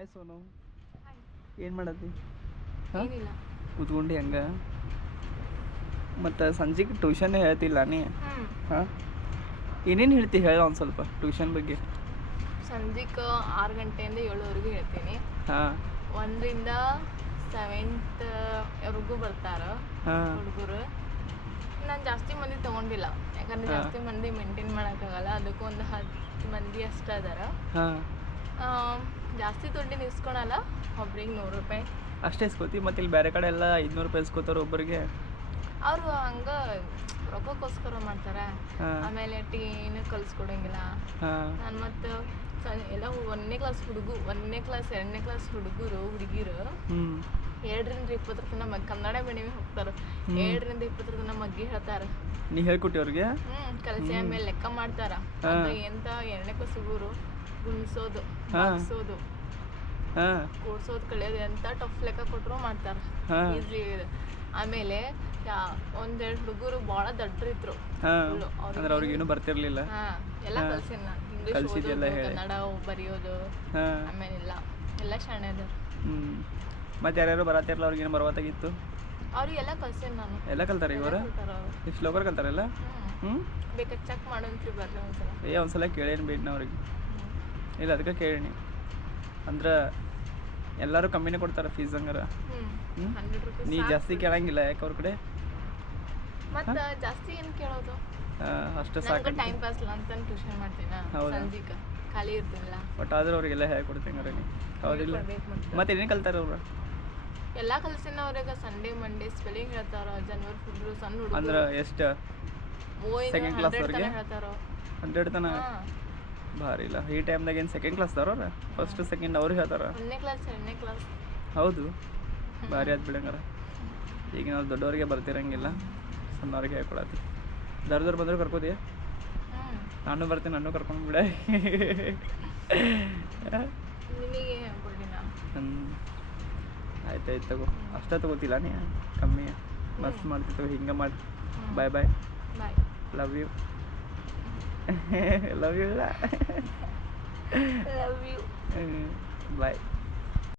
Hi Sonu ಏನು ಮಾಡತ್ತಿ ಕೂತ್ಕೊಂಡು ಹೆಂಗ. ಮತ್ತು ಸಂಜೆಗೆ ಟ್ಯೂಷನ್ ಹೇಳ್ತಿಲ್ಲ ನೀ? ಹಾಂ? ಏನೇನು ಹೇಳ್ತಿ ಹೇಳ ಒಂದು ಸ್ವಲ್ಪ ಟ್ಯೂಷನ್ ಬಗ್ಗೆ. ಸಂಜೆಗೆ ಆರು ಗಂಟೆಯಿಂದ ಏಳುವರೆಗೂ ಹೇಳ್ತೀನಿ. ಹಾಂ. ಒಂದರಿಂದ ಸೆವೆಂತ್ ವರೆಗೂ ಬರ್ತಾರ ಹುಡುಗರು. ನಾನು ಜಾಸ್ತಿ ಮಂದಿ ತಗೊಂಡಿಲ್ಲ. ಯಾಕಂದ್ರೆ. ಜಾಸ್ತಿ ಮಂದಿ ಮೇಂಟೈನ್ ಮಾಡೋಕ್ಕಾಗಲ್ಲ ಅದಕ್ಕೂ ಒಂದು ಹತ್ತು ಮಂದಿ ಅಷ್ಟೇ ಅದಾರ ಜಾಸ್ತಿ ದುಡ್ಡಿನ ಇಸ್ಕೊಳಲ್ಲ ಒಬ್ರಿಗೆ ನೂರು ರೂಪಾಯಿ. ಅಷ್ಟೇ ಇಸ್ಕೋತಿ ಮತ್ತೆ ಇಲ್ಲಿ ಬೇರೆ ಕಡೆ ಎಲ್ಲ ಐದ್ನೂರು ರೂಪಾಯಿ ಇಸ್ಕೋತಾರೆ ಒಬ್ಬರಿಗೆ. ಅವರು ಹಂಗ ರೊಕ್ಕಕ್ಕೋಸ್ಕರ ಮಾಡ್ತಾರೆ. ಆಮೇಲೆ ಟೀನು ಕಲ್ಸ್ಕೊಡಂಗಿಲ್ಲ. ನಾನು ಮತ್ತು ಎಲ್ಲ ಒಂದನೇ ಕ್ಲಾಸ್ ಹುಡುಗು ಒಂದನೇ ಕ್ಲಾಸ್ ಎರಡನೇ ಕ್ಲಾಸ್ ಹುಡುಗರು ಹುಡುಗಿರು. ಎರಡರಿಂದ ಇಪ್ಪತ್ತರ ತನಕ ಮಗ್ ಕನ್ನಡ ಮೀಡಿಯಮ್ ಹೋಗ್ತಾರೆ. ಎರಡರಿಂದ ಇಪ್ಪತ್ತರ ತನಕ ಮಗ್ಗಿ ಹೇಳ್ತಾರ. ನೀ ಹೇಳ್ಕೊಟ್ಟಿ ಅವ್ರಿಗೆ? ಹ್ಮ್ ಕಲಸಿ ಮೇಲೆ ಲೆಕ್ಕ ಮಾಡ್ತಾರ. ಎಂತ ಎರಡನೇ ಕ್ಲಾಸ್ ಹುಡುಗರು ಗುಣಿಸೋದು ಹಾ. ಬಾಗ್ಸೋದು ಹಾಂ. ಕೂಡ್ಸೋದು ಕಲಿಯೋದು ಎಂತ ಟಫ್ ಲೆಕ್ಕ ಕೊಟ್ಟರು ಮಾಡ್ತಾರ. ಈಸಿ ಆಮೇಲೆ ಒಂದೆರಡು ಹುಡುಗರು ಬಹಳ ದಡ್ಡರಿದ್ರು ಅಂದ್ರೆ ಅವ್ರಿಗೆ ಏನು ಬರ್ತಿರ್ಲಿಲ್ಲ. ಹಾ. ಎಲ್ಲ. ಕಲ್ಸಿನ ಇಂಗ್ಲೀಷ್. ಕನ್ನಡ ಬರೆಯೋದು ಆಮೇಲೆ ಎಲ್ಲ. ಎಲ್ಲ ಶಾಣೆ ಅದ ಮತ್ತು ಯಾರ್ಯಾರು ಬರತ್ತಿರಲ್ಲ ಅವ್ರಿಗೆ ಏನು ಬರವತ್ತಾಗಿತ್ತು? ಅವ್ರಿಗೆಲ್ಲ ಕಲ್ಸೇನ್ ನಾನು. ಎಲ್ಲ ಕಲ್ತಾರೆ ಇವರು. ಇಷ್ಟು ಲೋಕರ್ ಕಲ್ತಾರಲ್ಲ ಹ್ಞೂ ಬೇಕಾದ್ರೆ ಚೆಕ್ ಮಾಡಂತ್ರಿ ಬರ್ರಿ ಒಂದ್ಸಲ. ಏ ಒಂದ್ಸಲ ಕೇಳೇನು ಬೇಡ ಅವ್ರಿಗೆ. ಇಲ್ಲ ಅದಕ್ಕೆ ಕೇಳಿನಿ ಅಂದ್ರೆ ಎಲ್ಲರೂ ಕಮ್ಮಿನೇ ಕೊಡ್ತಾರೆ ಫೀಸ್ ಹಂಗಾರ? ನೀ ಜಾಸ್ತಿ ಕೇಳಂಗಿಲ್ಲ ಯಾಕೆ ಅವ್ರ ಕಡೆ? ಮತ್ತ ಜಾಸ್ತಿ ಏನು ಕೇಳೋದು? ಅಷ್ಟೇ ಸಾಕು ಟೈಮ್ ಪಾಸ್ ಅಂತ ಟ್ಯೂಷನ್ ಮಾಡ್ತೀನಾ? ಹೌದಾ? ಖಾಲಿ ಇರ್ತಿಲ್ಲ ಬಟ್ ಆದ್ರೂ ಅವ್ರಿಗೆಲ್ಲ ಹೇಳ್ಕೊಡ್ತೀನಿ ನೀ ಹೌದಿಲ್ಲ. ಮತ್ತೆ ಏನೇನು ಕಲ್ತಾರೆ ಅವ್ರು? ಎಲ್ಲಾ ಕಲ್ಸಿನ ಅವ್ರಿಗೆ ಸಂಡೇ ಮಂಡೇ ಸ್ಪೆಲ್ಲಿಂಗ್ ಹೇಳ್ತಾರ ಜನವರಿ ಫೆಬ್ರವರಿ ಸಣ್ಣ ಹುಡುಗ ಅಂದ್ರ ಎಷ್ಟು? ಸೆಕೆಂಡ್ ಕ್ಲಾಸ್ ವರೆಗೆ? ಹೇಳ್ತಾರ. ಹಂಡ್ರೆಡ್ ತನ? ಭಾರಿ ಇಲ್ಲ. ಈ ಟೈಮ್ದಾಗ ಏನು ಸೆಕೆಂಡ್ ಕ್ಲಾಸ್ ಅವ್ರ? ಫಸ್ಟ್ ಸೆಕೆಂಡ್ ಅವ್ರಿಗೆ ಹೇಳ್ತಾರ? ಒಂದನೇ ಕ್ಲಾಸ್ ಎರಡನೇ ಕ್ಲಾಸ್ ಹೌದು. ಭಾರಿ ಆದ್ ಬಿಡಂಗಾರ. ಈಗ ನಾವು ದೊಡ್ಡವರಿಗೆ ಬರ್ತಿರಂಗಿಲ್ಲ. ಸಣ್ಣವ್ರಿಗೆ ಹೇಳ್ಕೊಡತ್ತಿ ದರ್ದವ್ರು ಬಂದ್ರೆ ಕರ್ಕೋದಿ ಹ್ಮ್. ನಾನು ಬರ್ತೀನಿ ನಾನು ಕರ್ಕೊಂಡು ಬಿಡ ನಿನಗೆ ಹೇಳ್ಕೊಡಿ ನಾ ಆಯ್ತಾಯ್ತು ತಗೋ ಅಷ್ಟೇ ತಗೋತಿಲ್ಲ ನೀ ಕಮ್ಮಿ ಮಸ್ತ್ ಮಾಡ್ತಿತ್ತು ಹಿಂಗೆ ಮಾಡಿ hmm. Bye bye bye love you love you ಇಲ್ಲ ಲವ್ ಯು ಬಾಯ್